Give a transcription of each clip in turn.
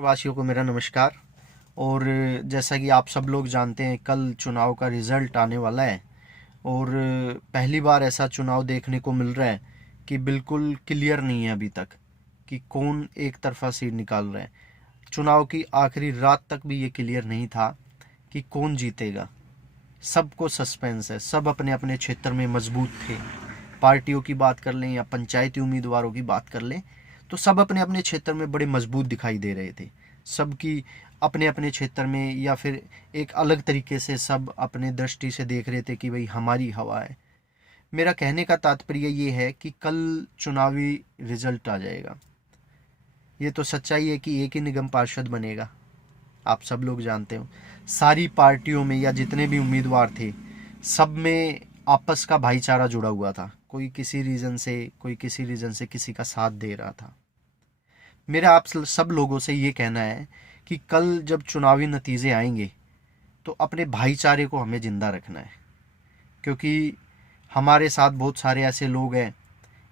वासियों को मेरा नमस्कार। और जैसा कि आप सब लोग जानते हैं, कल चुनाव का रिज़ल्ट आने वाला है। और पहली बार ऐसा चुनाव देखने को मिल रहा है कि बिल्कुल क्लियर नहीं है अभी तक कि कौन एक तरफा सीट निकाल रहा है। चुनाव की आखिरी रात तक भी ये क्लियर नहीं था कि कौन जीतेगा। सबको सस्पेंस है, सब अपने अपने क्षेत्र में मजबूत थे। पार्टियों की बात कर लें या पंचायती उम्मीदवारों की बात कर लें, तो सब अपने अपने क्षेत्र में बड़े मजबूत दिखाई दे रहे थे। सबकी अपने अपने क्षेत्र में या फिर एक अलग तरीके से सब अपने दृष्टि से देख रहे थे कि भाई हमारी हवा है। मेरा कहने का तात्पर्य ये है कि कल चुनावी रिजल्ट आ जाएगा। ये तो सच्चाई है कि एक ही निगम पार्षद बनेगा, आप सब लोग जानते हो। सारी पार्टियों में या जितने भी उम्मीदवार थे, सब में आपस का भाईचारा जुड़ा हुआ था। कोई किसी रीज़न से किसी का साथ दे रहा था। मेरा आप सब लोगों से ये कहना है कि कल जब चुनावी नतीजे आएंगे तो अपने भाईचारे को हमें जिंदा रखना है, क्योंकि हमारे साथ बहुत सारे ऐसे लोग हैं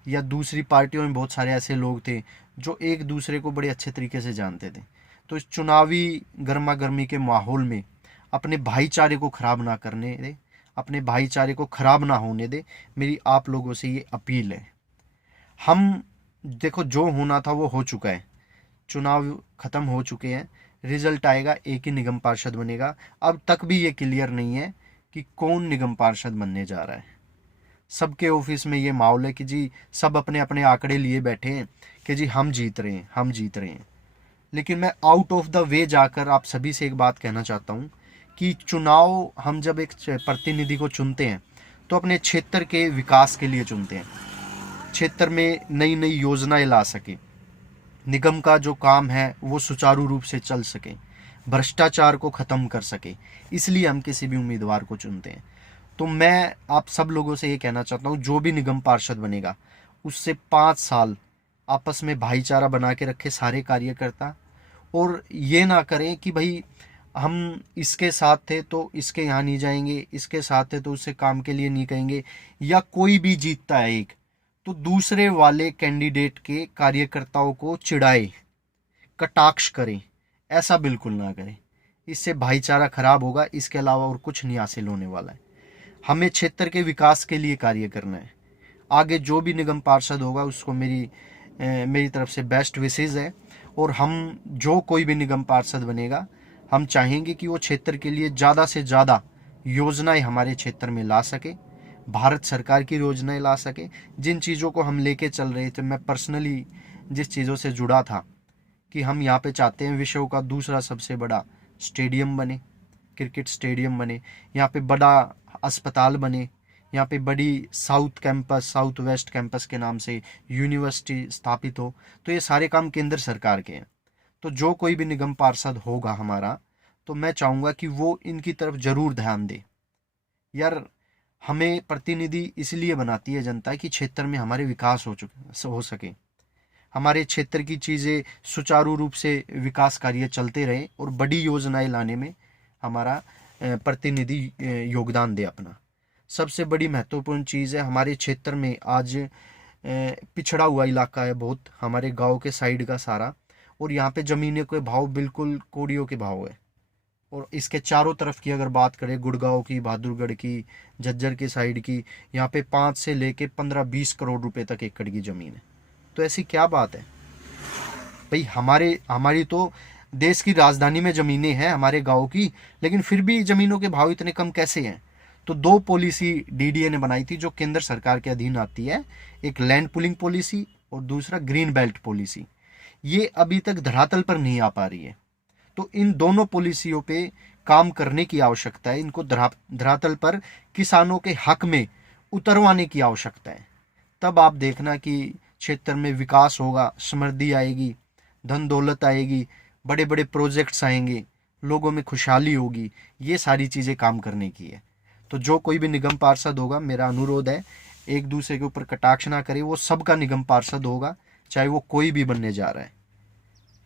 या दूसरी पार्टियों में बहुत सारे ऐसे लोग थे जो एक दूसरे को बड़े अच्छे तरीके से जानते थे। तो इस चुनावी गर्मा गर्मी के माहौल में अपने भाईचारे को ख़राब ना करने दे, अपने भाईचारे को ख़राब ना होने दे। मेरी आप लोगों से ये अपील है। हम देखो, जो होना था वो हो चुका है, चुनाव ख़त्म हो चुके हैं, रिजल्ट आएगा, एक ही निगम पार्षद बनेगा। अब तक भी ये क्लियर नहीं है कि कौन निगम पार्षद बनने जा रहा है। सबके ऑफिस में ये माहौल है कि जी सब अपने अपने आंकड़े लिए बैठे हैं कि जी हम जीत रहे हैं, हम जीत रहे हैं। लेकिन मैं आउट ऑफ द वे जाकर आप सभी से एक बात कहना चाहता हूँ कि चुनाव हम जब एक प्रतिनिधि को चुनते हैं तो अपने क्षेत्र के विकास के लिए चुनते हैं, क्षेत्र में नई नई योजनाएं ला सके, निगम का जो काम है वो सुचारू रूप से चल सके, भ्रष्टाचार को ख़त्म कर सके, इसलिए हम किसी भी उम्मीदवार को चुनते हैं। तो मैं आप सब लोगों से ये कहना चाहता हूँ, जो भी निगम पार्षद बनेगा उससे 5 साल आपस में भाईचारा बना के रखे सारे कार्यकर्ता, और ये ना करें कि भाई हम इसके साथ थे तो इसके यहाँ नहीं जाएंगे, इसके साथ थे तो उससे काम के लिए नहीं कहेंगे, या कोई भी जीतता है एक तो दूसरे वाले कैंडिडेट के कार्यकर्ताओं को चिढ़ाए, कटाक्ष करें। ऐसा बिल्कुल ना करें, इससे भाईचारा खराब होगा। इसके अलावा और कुछ नहीं हासिल होने वाला है। हमें क्षेत्र के विकास के लिए कार्य करना है। आगे जो भी निगम पार्षद होगा उसको मेरी तरफ से बेस्ट विशेज़ है। और हम जो कोई भी निगम पार्षद बनेगा, हम चाहेंगे कि वो क्षेत्र के लिए ज़्यादा से ज़्यादा योजनाएं हमारे क्षेत्र में ला सके, भारत सरकार की योजनाएं ला सके। जिन चीज़ों को हम लेके चल रहे थे, मैं पर्सनली जिस चीज़ों से जुड़ा था कि हम यहाँ पे चाहते हैं विश्व का दूसरा सबसे बड़ा स्टेडियम बने, क्रिकेट स्टेडियम बने, यहाँ पे बड़ा अस्पताल बने, यहाँ पे बड़ी साउथ वेस्ट कैंपस के नाम से यूनिवर्सिटी स्थापित हो। तो ये सारे काम केंद्र सरकार के हैं। तो जो कोई भी निगम पार्षद होगा हमारा, तो मैं चाहूँगा कि वो इनकी तरफ ज़रूर ध्यान दे। यार, हमें प्रतिनिधि इसलिए बनाती है जनता कि क्षेत्र में हमारे विकास हो सके, हमारे क्षेत्र की चीज़ें सुचारू रूप से विकास कार्य चलते रहें और बड़ी योजनाएं लाने में हमारा प्रतिनिधि योगदान दे अपना। सबसे बड़ी महत्वपूर्ण चीज़ है, हमारे क्षेत्र में आज पिछड़ा हुआ इलाका है बहुत, हमारे गांव के साइड का सारा, और यहाँ पे ज़मीनों के भाव बिल्कुल कोड़ियों के भाव है। और इसके चारों तरफ की अगर बात करें, गुड़गांव की, बहादुरगढ़ की, झज्जर की साइड की, यहाँ पे 5 से लेके 15-20 करोड़ रुपए तक एकड़ की ज़मीन है। तो ऐसी क्या बात है भाई? हमारी तो देश की राजधानी में ज़मीनें हैं हमारे गांव की, लेकिन फिर भी ज़मीनों के भाव इतने कम कैसे हैं? तो 2 पॉलिसी डीडीए ने बनाई थी जो केंद्र सरकार के अधीन आती है, एक लैंड पुलिंग पॉलिसी और दूसरा ग्रीन बेल्ट पॉलिसी। ये अभी तक धरातल पर नहीं आ पा रही है। तो इन दोनों पॉलिसियों पे काम करने की आवश्यकता है। इनको धरातल पर किसानों के हक में उतरवाने की आवश्यकता है। तब आप देखना कि क्षेत्र में विकास होगा, समृद्धि आएगी, धन दौलत आएगी, बड़े बड़े प्रोजेक्ट्स आएंगे, लोगों में खुशहाली होगी। ये सारी चीज़ें काम करने की है। तो जो कोई भी निगम पार्षद होगा, मेरा अनुरोध है, एक दूसरे के ऊपर कटाक्ष ना करे। वो सबका निगम पार्षद होगा, चाहे वो कोई भी बनने जा रहा है।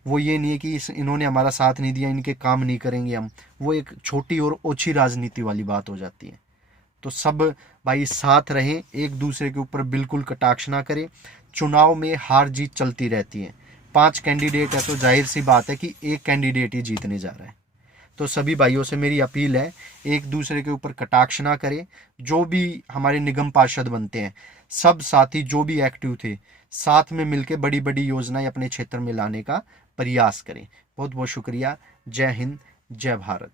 वो ये नहीं है कि इन्होंने हमारा साथ नहीं दिया, इनके काम नहीं करेंगे हम। वो एक छोटी और ओछी राजनीति वाली बात हो जाती है। तो सब भाई साथ रहें, एक दूसरे के ऊपर बिल्कुल कटाक्ष ना करें। चुनाव में हार जीत चलती रहती है, 5 कैंडिडेट है तो जाहिर सी बात है कि एक कैंडिडेट ही जीतने जा रहा है। तो सभी भाइयों से मेरी अपील है, एक दूसरे के ऊपर कटाक्ष ना करें। जो भी हमारे निगम पार्षद बनते हैं, सब साथी जो भी एक्टिव थे, साथ में मिलकर बड़ी बड़ी योजनाएं अपने क्षेत्र में लाने का प्रयास करें। बहुत बहुत शुक्रिया। जय हिंद, जय भारत।